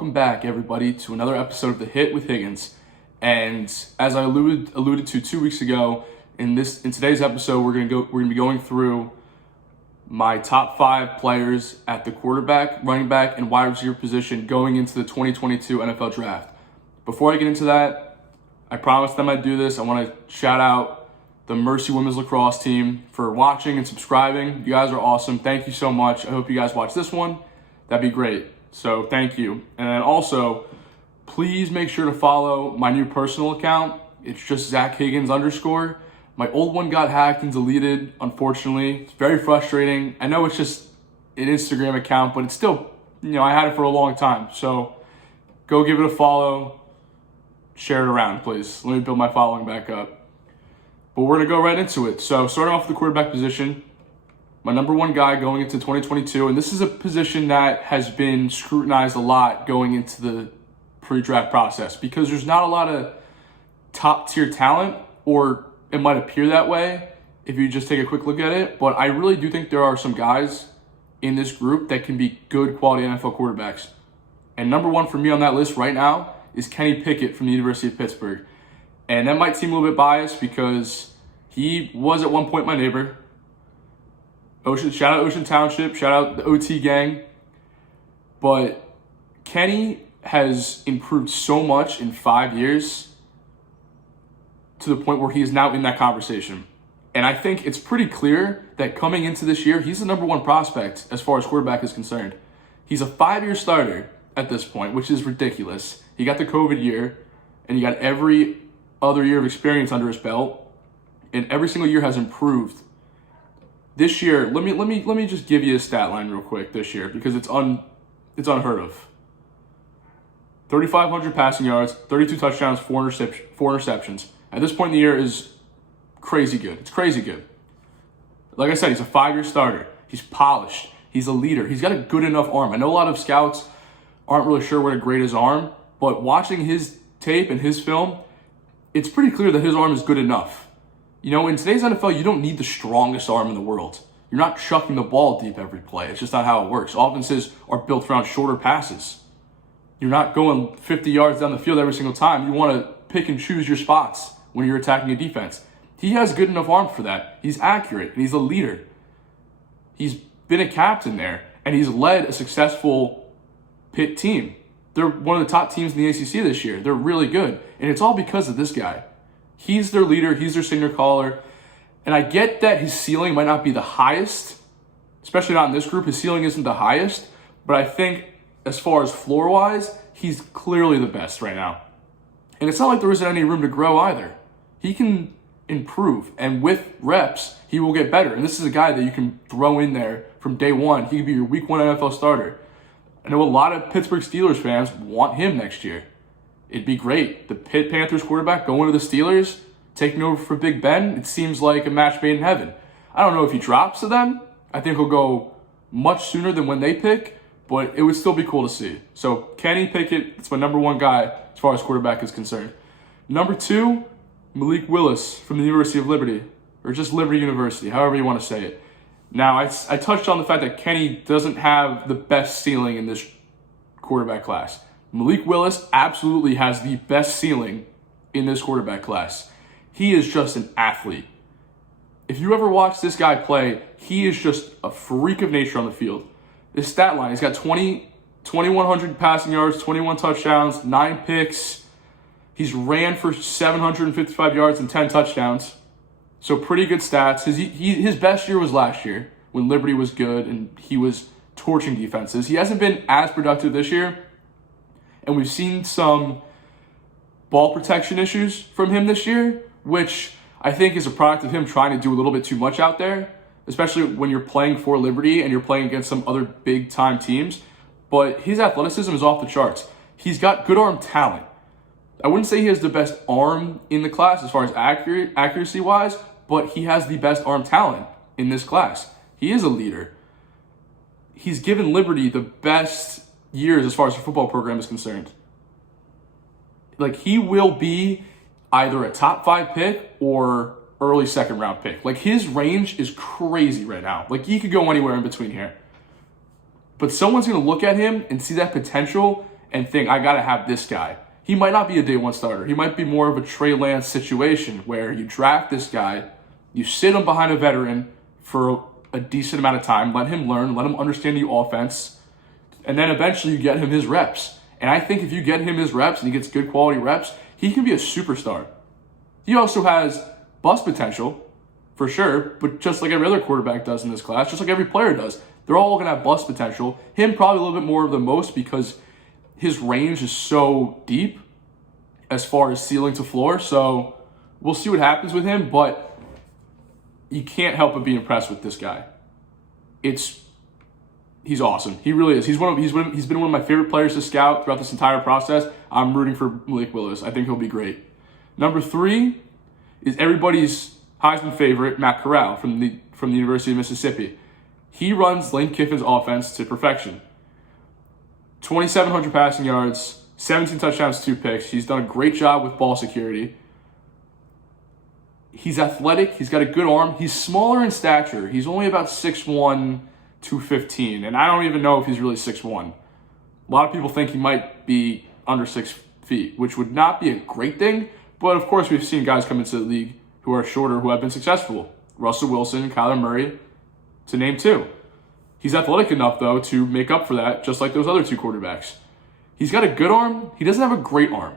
welcome back, everybody, to another episode of The Hit with Higgins. And as I alluded to 2 weeks ago, in today's episode, we're gonna be going through my top 5 players at the quarterback, running back, and wide receiver position going into the 2022 NFL Draft. Before I get into that, I promised them I'd do this. I want to shout out the Mercy Women's Lacrosse team for watching and subscribing. You guys are awesome. Thank you so much. I hope you guys watch this one. That'd be great. So thank you. And then also, please make sure to follow my new personal account. It's just Zach Higgins _. My old one got hacked and deleted, unfortunately. It's very frustrating. I know it's just an Instagram account, but it's still, I had it for a long time. So go give it a follow. Share it around, please. Let me build my following back up. But we're going to go right into it. So starting off with the quarterback position, my number one guy going into 2022, and this is a position that has been scrutinized a lot going into the pre-draft process because there's not a lot of top-tier talent, or it might appear that way if you just take a quick look at it. But I really do think there are some guys in this group that can be good quality NFL quarterbacks. And number one for me on that list right now is Kenny Pickett from the University of Pittsburgh. And that might seem a little bit biased because he was at one point my neighbor. Shout out Ocean Township, shout out the OT gang. But Kenny has improved so much in 5 years to the point where he is now in that conversation. And I think it's pretty clear that coming into this year, he's the number one prospect as far as quarterback is concerned. He's a 5-year starter at this point, which is ridiculous. He got the COVID year, and he got every other year of experience under his belt, and every single year has improved. This year, let me just give you a stat line real quick this year because it's unheard of. 3,500 passing yards, 32 touchdowns, 4 interceptions. At this point in the year is crazy good. It's crazy good. Like I said, he's a 5-year starter. He's polished. He's a leader. He's got a good enough arm. I know a lot of scouts aren't really sure where to grade his arm, but watching his tape and his film, it's pretty clear that his arm is good enough. In today's NFL, you don't need the strongest arm in the world. You're not chucking the ball deep every play. It's just not how it works. Offenses are built around shorter passes. You're not going 50 yards down the field every single time. You want to pick and choose your spots when you're attacking a defense. He has good enough arm for that. He's accurate, and he's a leader. He's been a captain there, and he's led a successful Pitt team. They're one of the top teams in the ACC this year. They're really good, and it's all because of this guy. He's their leader. He's their signal caller. And I get that his ceiling might not be the highest, especially not in this group. His ceiling isn't the highest, but I think as far as floor-wise, he's clearly the best right now. And it's not like there isn't any room to grow either. He can improve, and with reps, he will get better. And this is a guy that you can throw in there from day one. He could be your week 1 NFL starter. I know a lot of Pittsburgh Steelers fans want him next year. It'd be great. The Pitt Panthers quarterback going to the Steelers, taking over for Big Ben, it seems like a match made in heaven. I don't know if he drops to them. I think he'll go much sooner than when they pick, but it would still be cool to see. So Kenny Pickett, that's my number one guy as far as quarterback is concerned. Number 2, Malik Willis from the University of Liberty, or just Liberty University, however you want to say it. Now, I touched on the fact that Kenny doesn't have the best ceiling in this quarterback class. Malik Willis absolutely has the best ceiling in this quarterback class. He is just an athlete. If you ever watch this guy play, he is just a freak of nature on the field. This stat line, he's got 2,100 passing yards, 21 touchdowns, 9 picks. He's ran for 755 yards and 10 touchdowns. So pretty good stats. His best year was last year when Liberty was good and he was torching defenses. He hasn't been as productive this year, and we've seen some ball protection issues from him this year, which I think is a product of him trying to do a little bit too much out there, especially when you're playing for Liberty and you're playing against some other big-time teams. But his athleticism is off the charts. He's got good arm talent. I wouldn't say he has the best arm in the class as far as accuracy-wise, but he has the best arm talent in this class. He is a leader. He's given Liberty the best years as far as the football program is concerned. Like, he will be either a top 5 pick or early 2nd round pick. Like, his range is crazy right now. Like, he could go anywhere in between here. But someone's going to look at him and see that potential and think, I got to have this guy. He might not be a day one starter. He might be more of a Trey Lance situation where you draft this guy, you sit him behind a veteran for a decent amount of time, let him learn, let him understand the offense, and then eventually you get him his reps. And I think if you get him his reps and he gets good quality reps, he can be a superstar. He also has bust potential, for sure, but just like every other quarterback does in this class, just like every player does, they're all going to have bust potential. Him probably a little bit more than most because his range is so deep as far as ceiling to floor. So we'll see what happens with him, but you can't help but be impressed with this guy. He's awesome. He really is. He's been one of my favorite players to scout throughout this entire process. I'm rooting for Malik Willis. I think he'll be great. Number 3 is everybody's Heisman favorite, Matt Corral from the University of Mississippi. He runs Lane Kiffin's offense to perfection. 2,700 passing yards, 17 touchdowns, 2 picks. He's done a great job with ball security. He's athletic. He's got a good arm. He's smaller in stature. He's only about 6'1", 215, and I don't even know if he's really 6'1". A lot of people think he might be under 6 feet, which would not be a great thing, but of course we've seen guys come into the league who are shorter who have been successful. Russell Wilson, Kyler Murray, to name 2. He's athletic enough, though, to make up for that, just like those other 2 quarterbacks. He's got a good arm. He doesn't have a great arm.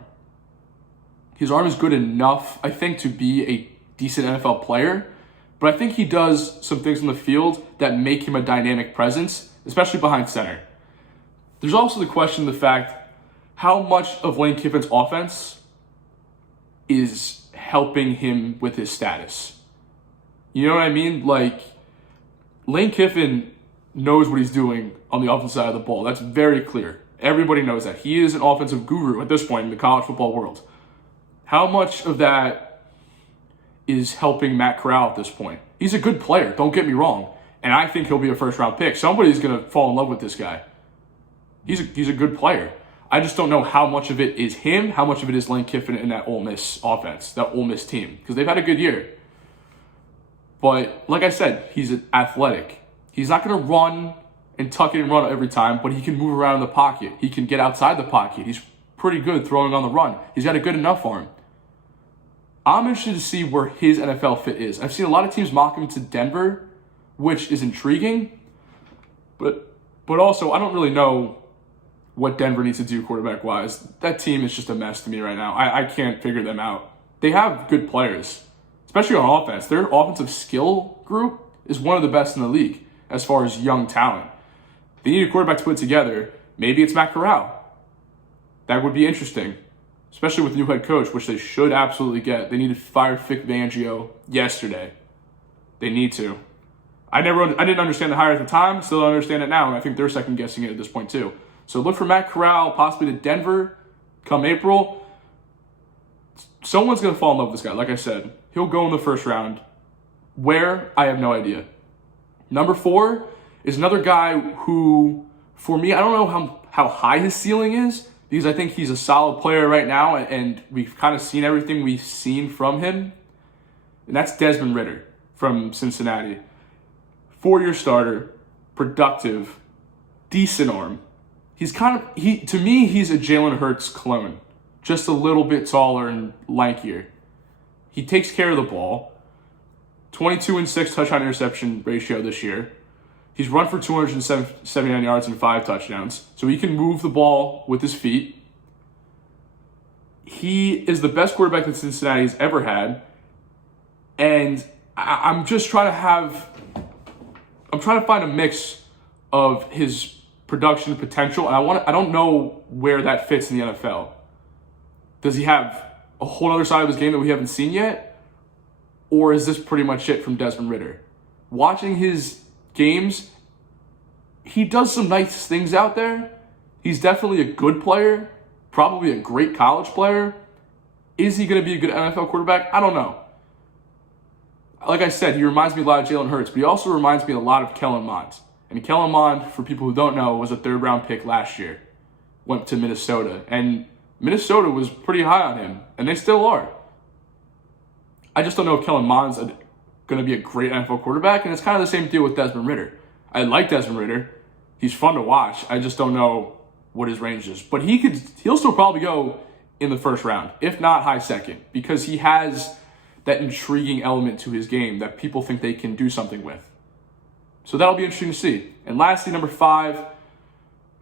His arm is good enough, I think, to be a decent NFL player, but I think he does some things on the field that make him a dynamic presence, especially behind center. There's also the question of the fact how much of Lane Kiffin's offense is helping him with his status. You know what I mean? Like, Lane Kiffin knows what he's doing on the offensive side of the ball. That's very clear. Everybody knows that. He is an offensive guru at this point in the college football world. How much of that is helping Matt Corral at this point? He's a good player, don't get me wrong, and I think he'll be a first-round pick. Somebody's going to fall in love with this guy. He's a good player. I just don't know how much of it is him, how much of it is Lane Kiffin and that Ole Miss offense, that Ole Miss team, because they've had a good year. But like I said, he's athletic. He's not going to run and tuck it and run every time, but he can move around in the pocket. He can get outside the pocket. He's pretty good throwing on the run. He's got a good enough arm. I'm interested to see where his NFL fit is. I've seen a lot of teams mock him to Denver, which is intriguing, but also I don't really know what Denver needs to do quarterback-wise. That team is just a mess to me right now. I can't figure them out. They have good players, especially on offense. Their offensive skill group is one of the best in the league as far as young talent. They need a quarterback to put together. Maybe it's Matt Corral. That would be interesting, especially with the new head coach, which they should absolutely get. They need to fire Vic Fangio yesterday. They need to. I didn't understand the hire at the time, still don't understand it now, and I think they're second-guessing it at this point too. So look for Matt Corral, possibly to Denver come April. Someone's going to fall in love with this guy. Like I said, he'll go in the first round. Where? I have no idea. Number 4 is another guy who, for me, I don't know how high his ceiling is, because I think he's a solid player right now, and we've kind of seen everything we've seen from him. And that's Desmond Ritter from Cincinnati. 4-year starter, productive, decent arm. To me, he's a Jalen Hurts clone, just a little bit taller and lankier. He takes care of the ball. 22-6 touchdown interception ratio this year. He's run for 279 yards and 5 touchdowns, so he can move the ball with his feet. He is the best quarterback that Cincinnati's ever had, and I'm trying to find a mix of his production potential, and I don't know where that fits in the NFL. Does he have a whole other side of his game that we haven't seen yet? Or is this pretty much it from Desmond Ritter? Watching his games, he does some nice things out there. He's definitely a good player, probably a great college player. Is he going to be a good NFL quarterback? I don't know. Like I said, he reminds me a lot of Jalen Hurts, but he also reminds me a lot of Kellen Mond. And Kellen Mond, for people who don't know, was a 3rd-round pick last year. Went to Minnesota. And Minnesota was pretty high on him, and they still are. I just don't know if Kellen Mond's going to be a great NFL quarterback, and it's kind of the same deal with Desmond Ritter. I like Desmond Ritter. He's fun to watch. I just don't know what his range is. But he'll still probably go in the first round, if not high second, because he has that intriguing element to his game that people think they can do something with. So that'll be interesting to see. And lastly, number 5,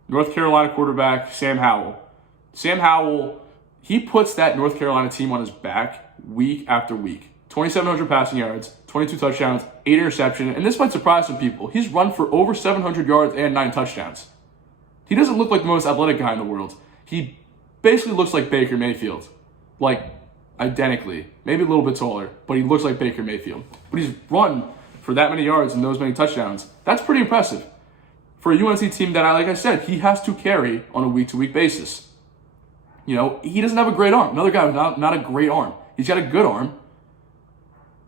North Carolina quarterback Sam Howell. Sam Howell, he puts that North Carolina team on his back week after week. 2,700 passing yards, 22 touchdowns, 8 interceptions, and this might surprise some people. He's run for over 700 yards and 9 touchdowns. He doesn't look like the most athletic guy in the world. He basically looks like Baker Mayfield. Like, identically. Maybe a little bit taller, but he looks like Baker Mayfield. But he's run for that many yards and those many touchdowns. That's pretty impressive. For a UNC team that, like I said, he has to carry on a week-to-week basis. You know, he doesn't have a great arm. Another guy with not a great arm. He's got a good arm.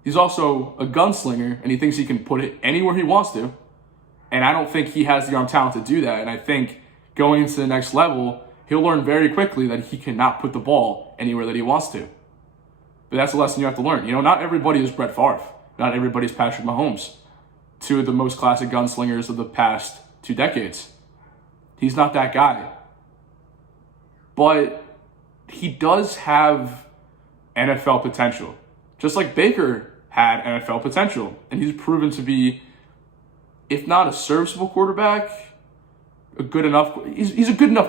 He's also a gunslinger, and he thinks he can put it anywhere he wants to. And I don't think he has the arm talent to do that. And I think going into the next level, he'll learn very quickly that he cannot put the ball anywhere that he wants to. But that's a lesson you have to learn. You know, not everybody is Brett Favre. Not everybody's Patrick Mahomes. 2 of the most classic gunslingers of the past 2 decades. He's not that guy. But he does have NFL potential. Just like Baker had NFL potential. And he's proven to be, if not a serviceable quarterback, he's a good enough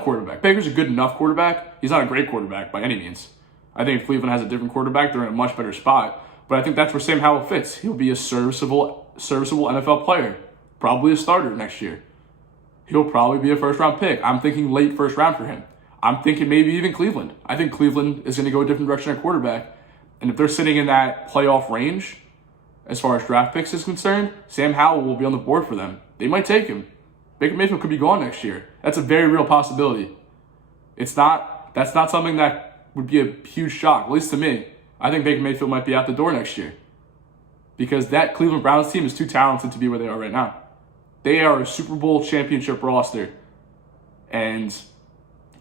quarterback. Baker's a good enough quarterback. He's not a great quarterback by any means. I think if Cleveland has a different quarterback, they're in a much better spot. But I think that's where Sam Howell fits. He'll be a serviceable NFL player. Probably a starter next year. He'll probably be a first-round pick. I'm thinking late first round for him. I'm thinking maybe even Cleveland. I think Cleveland is going to go a different direction at quarterback. And if they're sitting in that playoff range, as far as draft picks is concerned, Sam Howell will be on the board for them. They might take him. Baker Mayfield could be gone next year. That's a very real possibility. That's not something that would be a huge shock, at least to me. I think Baker Mayfield might be out the door next year. Because that Cleveland Browns team is too talented to be where they are right now. They are a Super Bowl championship roster. And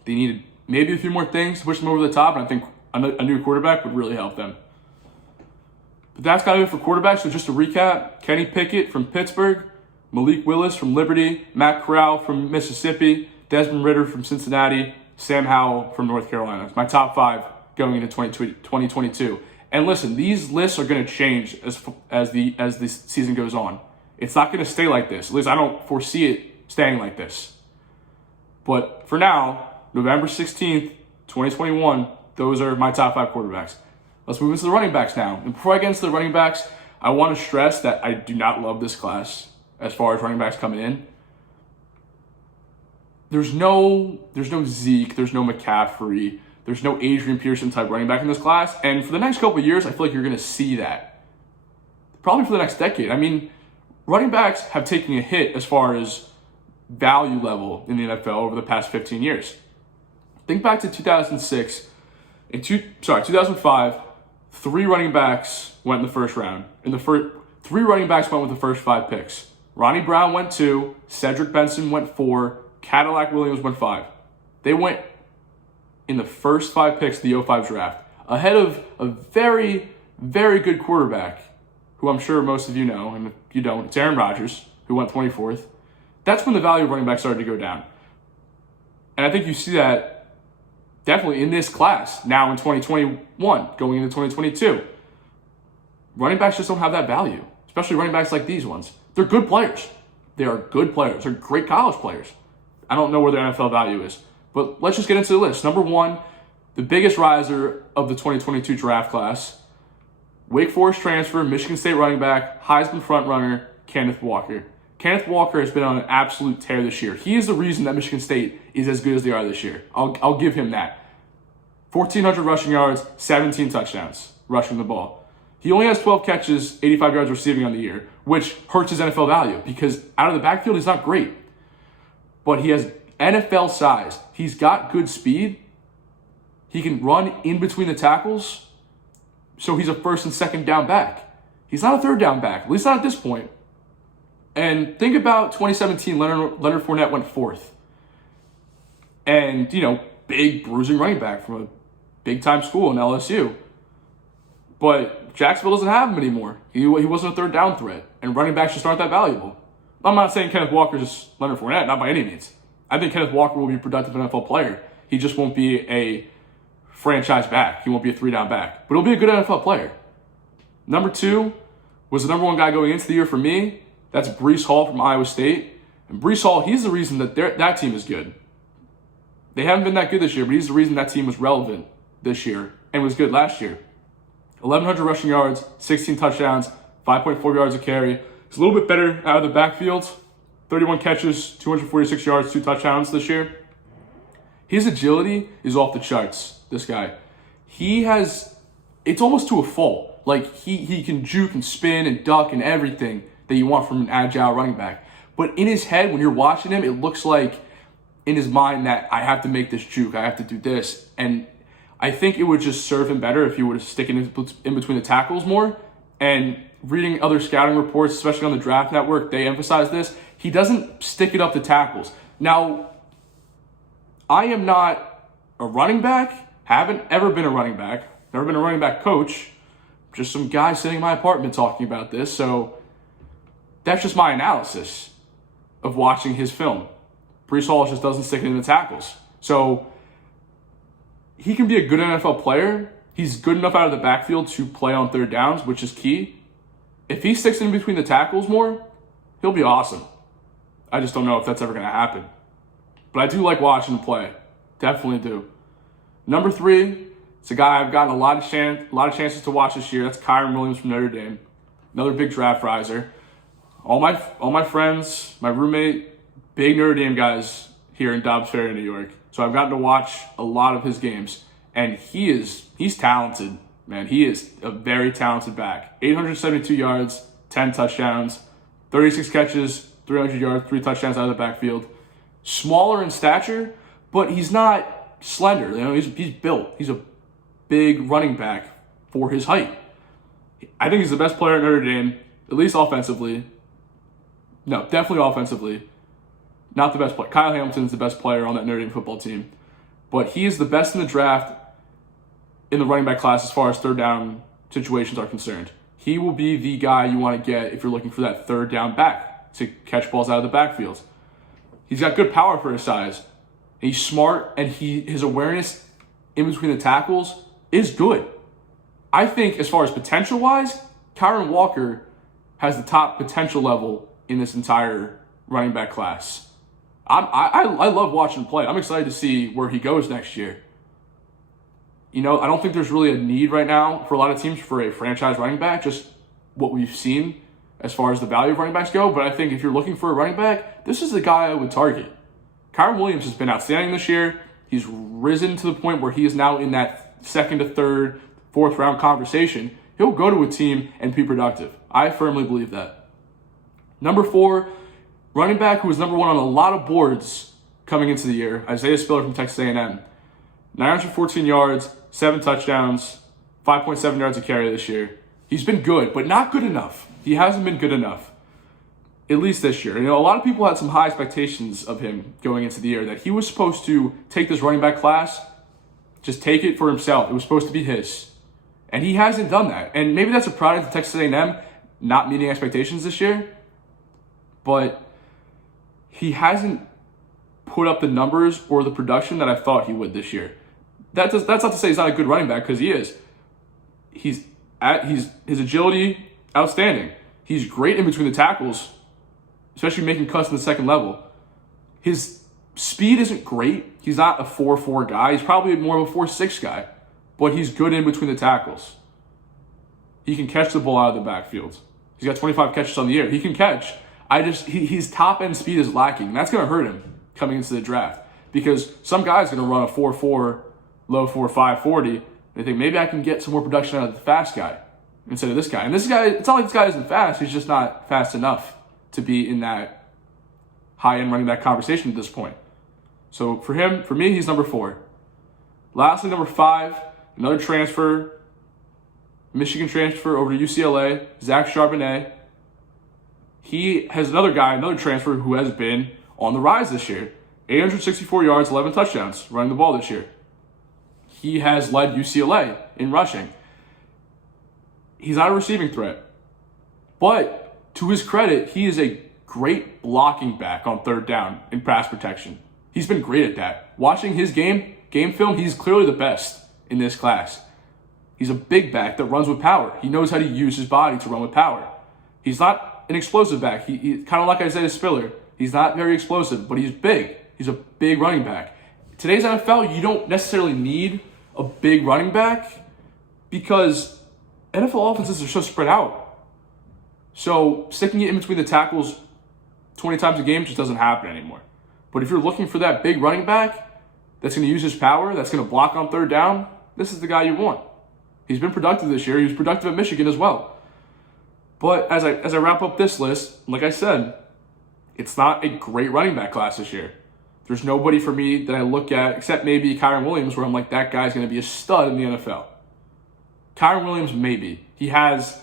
they needed maybe a few more things to push them over the top. And I think a new quarterback would really help them. But that's kind of it for quarterbacks. So just to recap, Kenny Pickett from Pittsburgh, Malik Willis from Liberty, Matt Corral from Mississippi, Desmond Ritter from Cincinnati, Sam Howell from North Carolina. It's my top 5 going into 2022. And listen, these lists are going to change as the season goes on. It's not going to stay like this. At least I don't foresee it staying like this. But for now, November 16th, 2021, those are my top 5 quarterbacks. Let's move into the running backs now. And before I get into the running backs, I want to stress that I do not love this class as far as running backs coming in. There's no Zeke, there's no McCaffrey, there's no Adrian Pearson type running back in this class. And for the next couple of years, I feel like you're going to see that. Probably for the next decade. I mean, running backs have taken a hit as far as value level in the NFL over the past 15 years. Think back to 2006. In 2005, 3 running backs went in the first round. In the first, 3 running backs went with the first 5 picks. Ronnie Brown went 2, Cedric Benson went 4, Cadillac Williams went 5. They went in the first 5 picks of the 05 draft, ahead of a very, very good quarterback, who I'm sure most of you know, and if you don't, it's Aaron Rodgers, who went 24th. That's when the value of running back started to go down. And I think you see that definitely in this class, now in 2021, going into 2022. Running backs just don't have that value, especially running backs like these ones. They're good players. They are good players. They're great college players. I don't know where their NFL value is. But let's just get into the list. Number 1, the biggest riser of the 2022 draft class, Wake Forest transfer, Michigan State running back, Heisman frontrunner, Kenneth Walker. Kenneth Walker has been on an absolute tear this year. He is the reason that Michigan State is as good as they are this year. I'll give him that. 1,400 rushing yards, 17 touchdowns rushing the ball. He only has 12 catches, 85 yards receiving on the year, which hurts his NFL value because out of the backfield, he's not great. But he has NFL size. He's got good speed. He can run in between the tackles. So he's a first and second down back. He's not a third down back, at least not at this point. And think about 2017, Leonard Fournette went 4th. And, big bruising running back from a big-time school in LSU. But Jacksonville doesn't have him anymore. He wasn't a third down threat. And running backs just aren't that valuable. I'm not saying Kenneth Walker is Leonard Fournette, not by any means. I think Kenneth Walker will be a productive NFL player. He just won't be a franchise back. He won't be a 3-down back. But he'll be a good NFL player. Number 2 was the number 1 guy going into the year for me. That's Breece Hall from Iowa State. And Breece Hall, he's the reason that that team is good. They haven't been that good this year, but he's the reason that team was relevant this year and was good last year. 1,100 rushing yards, 16 touchdowns, 5.4 yards a carry. He's a little bit better out of the backfield. 31 catches, 246 yards, 2 touchdowns this year. His agility is off the charts, this guy. It's almost to a fault. Like, he can juke and spin and duck and everything that you want from an agile running back. But in his head, when you're watching him, it looks like in his mind that I have to make this juke, I have to do this. And I think it would just serve him better if he would stick in between the tackles more. And reading other scouting reports, especially on the Draft Network, they emphasize this. He doesn't stick it up the tackles. Now, I am not a running back, haven't ever been a running back, never been a running back coach, just some guy sitting in my apartment talking about this. So that's just my analysis of watching his film. Breece Hall just doesn't stick it in the tackles. So he can be a good NFL player. He's good enough out of the backfield to play on 3rd downs, which is key. If he sticks in between the tackles more, he'll be awesome. I just don't know if that's ever going to happen. But I do like watching him play. Definitely do. Number 3, it's a guy I've gotten a lot of chances to watch this year. That's Kyron Williams from Notre Dame. Another big draft riser. All my friends, my roommate, big Notre Dame guys here in Dobbs Ferry, New York. So I've gotten to watch a lot of his games. And he's talented, man. He is a very talented back. 872 yards, 10 touchdowns, 36 catches, 300 yards, 3 touchdowns out of the backfield. Smaller in stature, but he's not slender. You know, he's built. He's a big running back for his height. I think he's the best player at Notre Dame, at least offensively. No, definitely offensively. Not the best player. Kyle Hamilton's the best player on that Notre Dame football team. But he is the best in the draft in the running back class as far as 3rd down situations are concerned. He will be the guy you want to get if you're looking for that 3rd down back to catch balls out of the backfield. He's got good power for his size. He's smart, and his awareness in between the tackles is good. I think as far as potential-wise, Kyron Walker has the top potential level in this entire running back class. I love watching him play. I'm excited to see where he goes next year. You know, I don't think there's really a need right now for a lot of teams for a franchise running back, just what we've seen as far as the value of running backs go. But I think if you're looking for a running back, this is the guy I would target. Kyron Williams has been outstanding this year. He's risen to the point where he is now in that 2nd to 3rd, 4th round conversation. He'll go to a team and be productive. I firmly believe that. Number 4, running back who was number 1 on a lot of boards coming into the year, Isaiah Spiller from Texas A&M. 914 yards, 7 touchdowns, 5.7 yards a carry this year. He's been good, but not good enough. He hasn't been good enough, at least this year. You know, a lot of people had some high expectations of him going into the year, that he was supposed to take this running back class, just take it for himself. It was supposed to be his. And he hasn't done that. And maybe that's a product of Texas A&M not meeting expectations this year, but he hasn't put up the numbers or the production that I thought he would this year. That's not to say he's not a good running back, because he is. His agility, outstanding. He's great in between the tackles, especially making cuts in the second level. His speed isn't great. He's not a 4.4 guy. He's probably more of a 4.6 guy, but he's good in between the tackles. He can catch the ball out of the backfield. He's got 25 catches on the year. He can catch. His top end speed is lacking. And that's going to hurt him coming into the draft, because some guy's going to run a 4.4, low 4.5 40. They think maybe I can get some more production out of the fast guy instead of this guy. And this guy, it's not like this guy isn't fast. He's just not fast enough to be in that high-end running back conversation at this point. So for me, he's number 4. Lastly, number 5, another transfer, Michigan transfer over to UCLA, Zach Charbonnet. He has another transfer who has been on the rise this year. 864 yards, 11 touchdowns running the ball this year. He has led UCLA in rushing. He's not a receiving threat, but to his credit, he is a great blocking back on 3rd down in pass protection. He's been great at that. Watching his game film, he's clearly the best in this class. He's a big back that runs with power. He knows how to use his body to run with power. He's not an explosive back. He kind of like Isaiah Spiller. He's not very explosive, but he's big. He's a big running back. Today's NFL, you don't necessarily need a big running back because NFL offenses are so spread out. So sticking it in between the tackles 20 times a game just doesn't happen anymore. But if you're looking for that big running back that's going to use his power, that's going to block on third down, this is the guy you want. He's been productive this year. He was productive at Michigan as well. But as I wrap up this list, like I said, it's not a great running back class this year. There's nobody for me that I look at, except maybe Kyron Williams, where I'm like, that guy's going to be a stud in the NFL. Kyron Williams, maybe. He has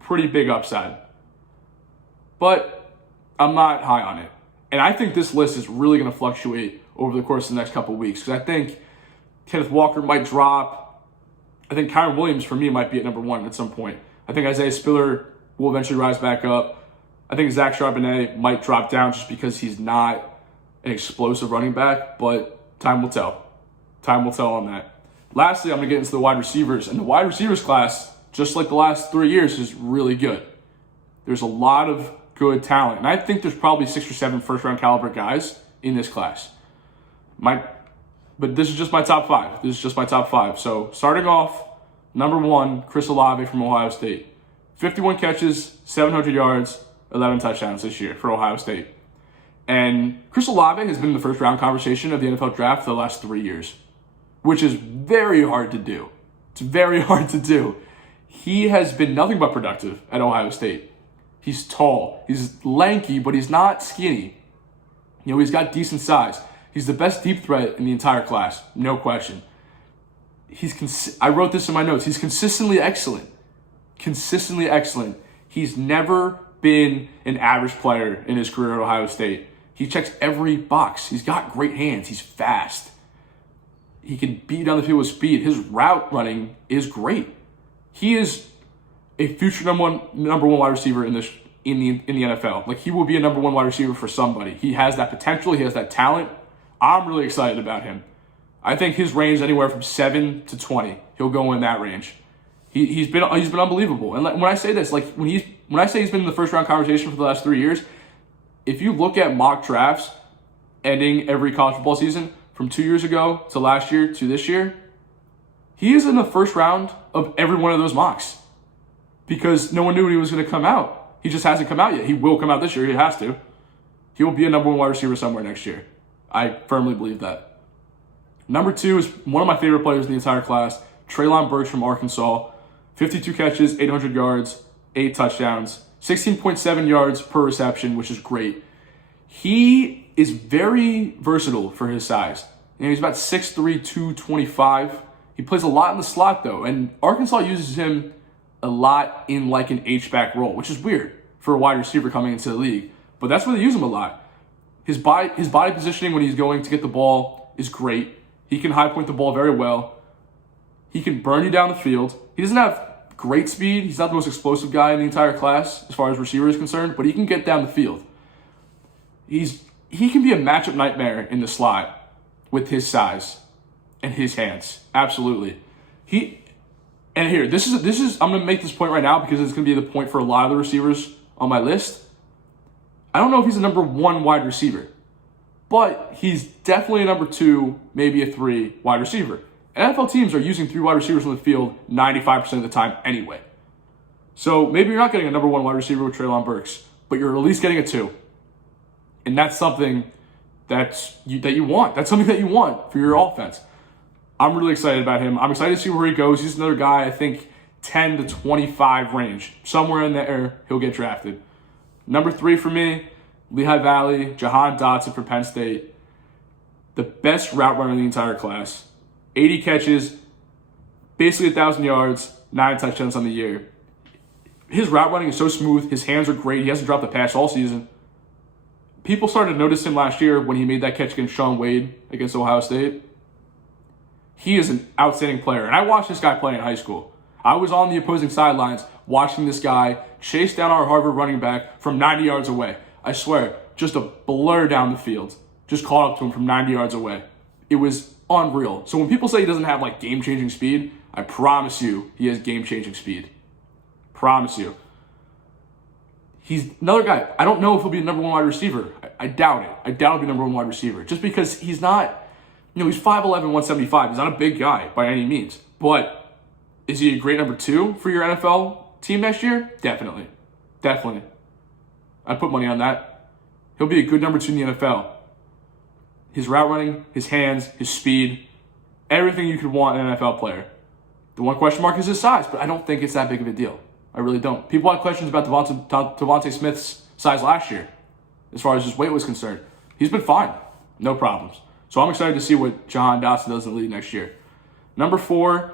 pretty big upside. But I'm not high on it. And I think this list is really going to fluctuate over the course of the next couple of weeks, because I think Kenneth Walker might drop. I think Kyron Williams, for me, might be at number 1 at some point. I think Isaiah Spiller will eventually rise back up. I think Zach Charbonnet might drop down just because he's not an explosive running back, but time will tell. Time will tell on that. Lastly, I'm going to get into the wide receivers. And the wide receivers class, just like the last 3 years, is really good. There's a lot of good talent. And I think there's probably 6 or 7 first-round caliber guys in this class. But this is just my top 5. This is just my top 5. So starting off, number 1, Chris Olave from Ohio State. 51 catches, 700 yards, 11 touchdowns this year for Ohio State. And Chris Olave has been in the first-round conversation of the NFL draft for the last 3 years, which is very hard to do. It's very hard to do. He has been nothing but productive at Ohio State. He's tall. He's lanky, but he's not skinny. He's got decent size. He's the best deep threat in the entire class, no question. I wrote this in my notes. He's consistently excellent. Consistently excellent. He's never been an average player in his career at Ohio State. He checks every box. He's got great hands. He's fast. He can beat down the field with speed. His route running is great. He is a future number one wide receiver in the NFL. Like, he will be a number 1 wide receiver for somebody. He has that potential. He has that talent. I'm really excited about him. I think his range is anywhere from 7 to 20. He'll go in that range. He's been unbelievable. And when I say this, like when I say he's been in the first round conversation for the last 3 years, if you look at mock drafts ending every college football season from 2 years ago to last year to this year, he is in the first round of every one of those mocks because no one knew he was going to come out. He just hasn't come out yet. He will come out this year. He has to. He will be a number 1 wide receiver somewhere next year. I firmly believe that. Number 2 is one of my favorite players in the entire class, Treylon Burks from Arkansas. 52 catches, 800 yards, 8 touchdowns, 16.7 yards per reception, which is great. He is very versatile for his size. He's about 6'3", 225. He plays a lot in the slot, though, and Arkansas uses him a lot in like an H-back role, which is weird for a wide receiver coming into the league. But that's where they use him a lot. His body positioning when he's going to get the ball is great. He can high point the ball very well. He can burn you down the field. He doesn't have great speed. He's not the most explosive guy in the entire class as far as receiver is concerned, but he can get down the field. He can be a matchup nightmare in the slot with his size and his hands. Absolutely. I'm going to make this point right now because it's going to be the point for a lot of the receivers on my list. I don't know if he's a number 1 wide receiver, but he's definitely a number 2, maybe a 3 wide receiver. NFL teams are using 3 wide receivers on the field 95% of the time anyway. So maybe you're not getting a number 1 wide receiver with Treylon Burks, but you're at least getting a 2. And that's something that you want. That's something that you want for your offense. I'm really excited about him. I'm excited to see where he goes. He's another guy, I think, 10 to 25 range. Somewhere in there, he'll get drafted. Number 3 for me, Lehigh Valley, Jahan Dotson from Penn State. The best route runner in the entire class. 80 catches, basically 1,000 yards, 9 touchdowns on the year. His route running is so smooth. His hands are great. He hasn't dropped a pass all season. People started to notice him last year when he made that catch against Shaun Wade against Ohio State. He is an outstanding player. And I watched this guy play in high school. I was on the opposing sidelines watching this guy chase down our Harvard running back from 90 yards away. I swear, just a blur down the field. just caught up to him from 90 yards away. It was unreal. So when people say he doesn't have like game-changing speed, I promise you he has game-changing speed. Promise you. He's another guy. I don't know if he'll be the number one wide receiver. I doubt it. I doubt he'll be number one wide receiver. Just because he's not, he's 5'11", 175. He's not a big guy by any means. But is he a great number 2 for your NFL team next year? Definitely. Definitely. I'd put money on that. He'll be a good number 2 in the NFL. His route running, his hands, his speed, everything you could want in an NFL player. The one question mark is his size, but I don't think it's that big of a deal. I really don't. People had questions about Devontae Smith's size last year as far as his weight was concerned. He's been fine. No problems. So I'm excited to see what Jahan Dotson does in the league next year. Number 4,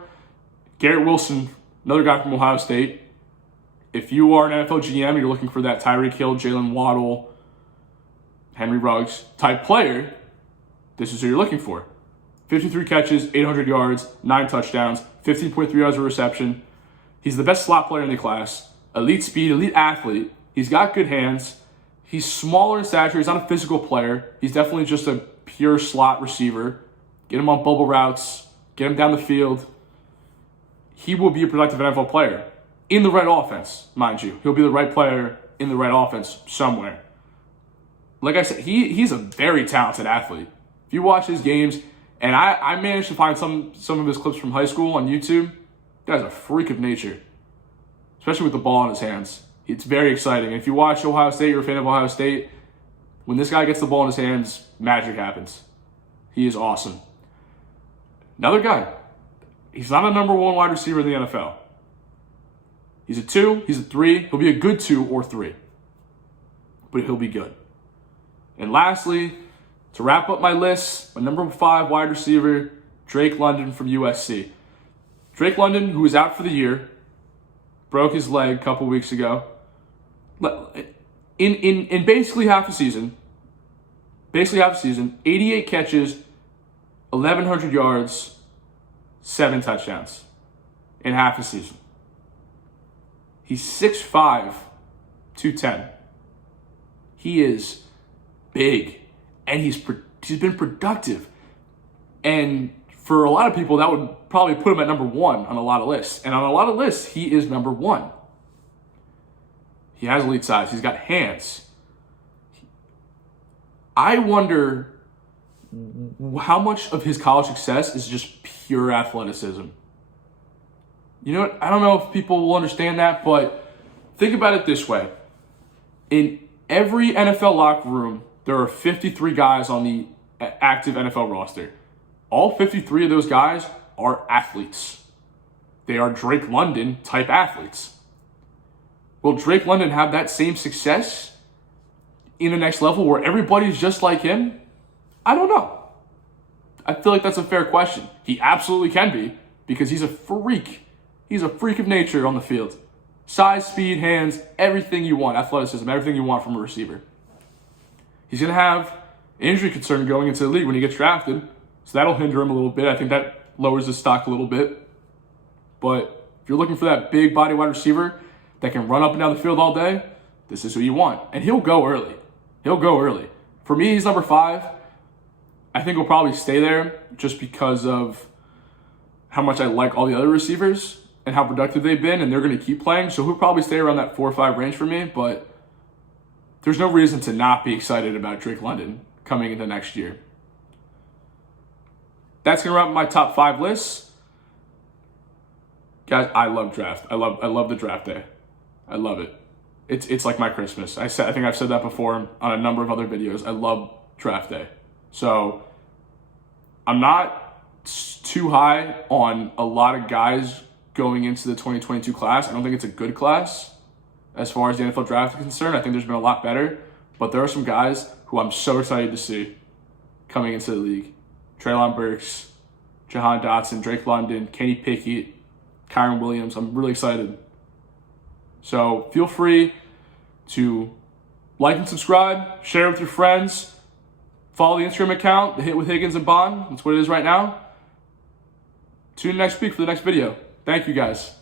Garrett Wilson, another guy from Ohio State. If you are an NFL GM and you're looking for that Tyreek Hill, Jalen Waddle, Henry Ruggs type player, this is who you're looking for. 53 catches, 800 yards, 9 touchdowns, 15.3 yards of reception. He's the best slot player in the class. Elite speed, elite athlete. He's got good hands. He's smaller in stature. He's not a physical player. He's definitely just a pure slot receiver. Get him on bubble routes. Get him down the field. He will be a productive NFL player. In the right offense, mind you. He'll be the right player in the right offense somewhere. Like I said, he's a very talented athlete. If you watch his games, and I managed to find some of his clips from high school on YouTube, the guy's a freak of nature, especially with the ball in his hands. It's very exciting. And if you watch Ohio State, you're a fan of Ohio State, when this guy gets the ball in his hands, magic happens. He is awesome. Another guy, he's not a number 1 wide receiver in the NFL. He's a 2, he's a 3. He'll be a good 2 or 3. But he'll be good. And lastly, to wrap up my list, my number 5 wide receiver, Drake London from USC. Drake London, who was out for the year, broke his leg a couple weeks ago. In basically half a season, 88 catches, 1,100 yards, 7 touchdowns in half a season. He's 6'5", 210. He is big, and he's been productive. And for a lot of people, that would probably put him at number 1 on a lot of lists. And on a lot of lists, he is number 1. He has elite size. He's got hands. I wonder how much of his college success is just pure athleticism. You know what? I don't know if people will understand that, but think about it this way. In every NFL locker room, there are 53 guys on the active NFL roster. All 53 of those guys are athletes. They are Drake London type athletes. Will Drake London have that same success in the next level where everybody's just like him? I don't know. I feel like that's a fair question. He absolutely can be, because he's a freak. He's a freak of nature on the field. Size, speed, hands, everything you want. Athleticism, everything you want from a receiver. He's going to have an injury concern going into the league when he gets drafted. So that'll hinder him a little bit. I think that lowers his stock a little bit. But if you're looking for that big body wide receiver that can run up and down the field all day, this is who you want. And he'll go early. He'll go early. For me, he's number 5. I think he'll probably stay there just because of how much I like all the other receivers and how productive they've been, and they're going to keep playing. So he'll probably stay around that 4 or 5 range for me, but there's no reason to not be excited about Drake London coming into next year. That's going to wrap up my top 5 lists. Guys, I love draft. I love the draft day. I love it. It's like my Christmas. I think I've said that before on a number of other videos. I love draft day. So I'm not too high on a lot of guys going into the 2022 class. I don't think it's a good class as far as the NFL draft is concerned. I think there's been a lot better. But there are some guys who I'm so excited to see coming into the league. Treylon Burks, Jahan Dotson, Drake London, Kenny Pickett, Kyron Williams. I'm really excited. So feel free to like and subscribe, share it with your friends, follow the Instagram account, The Hit with Higgins and Bond. That's what it is right now. Tune in next week for the next video. Thank you, guys.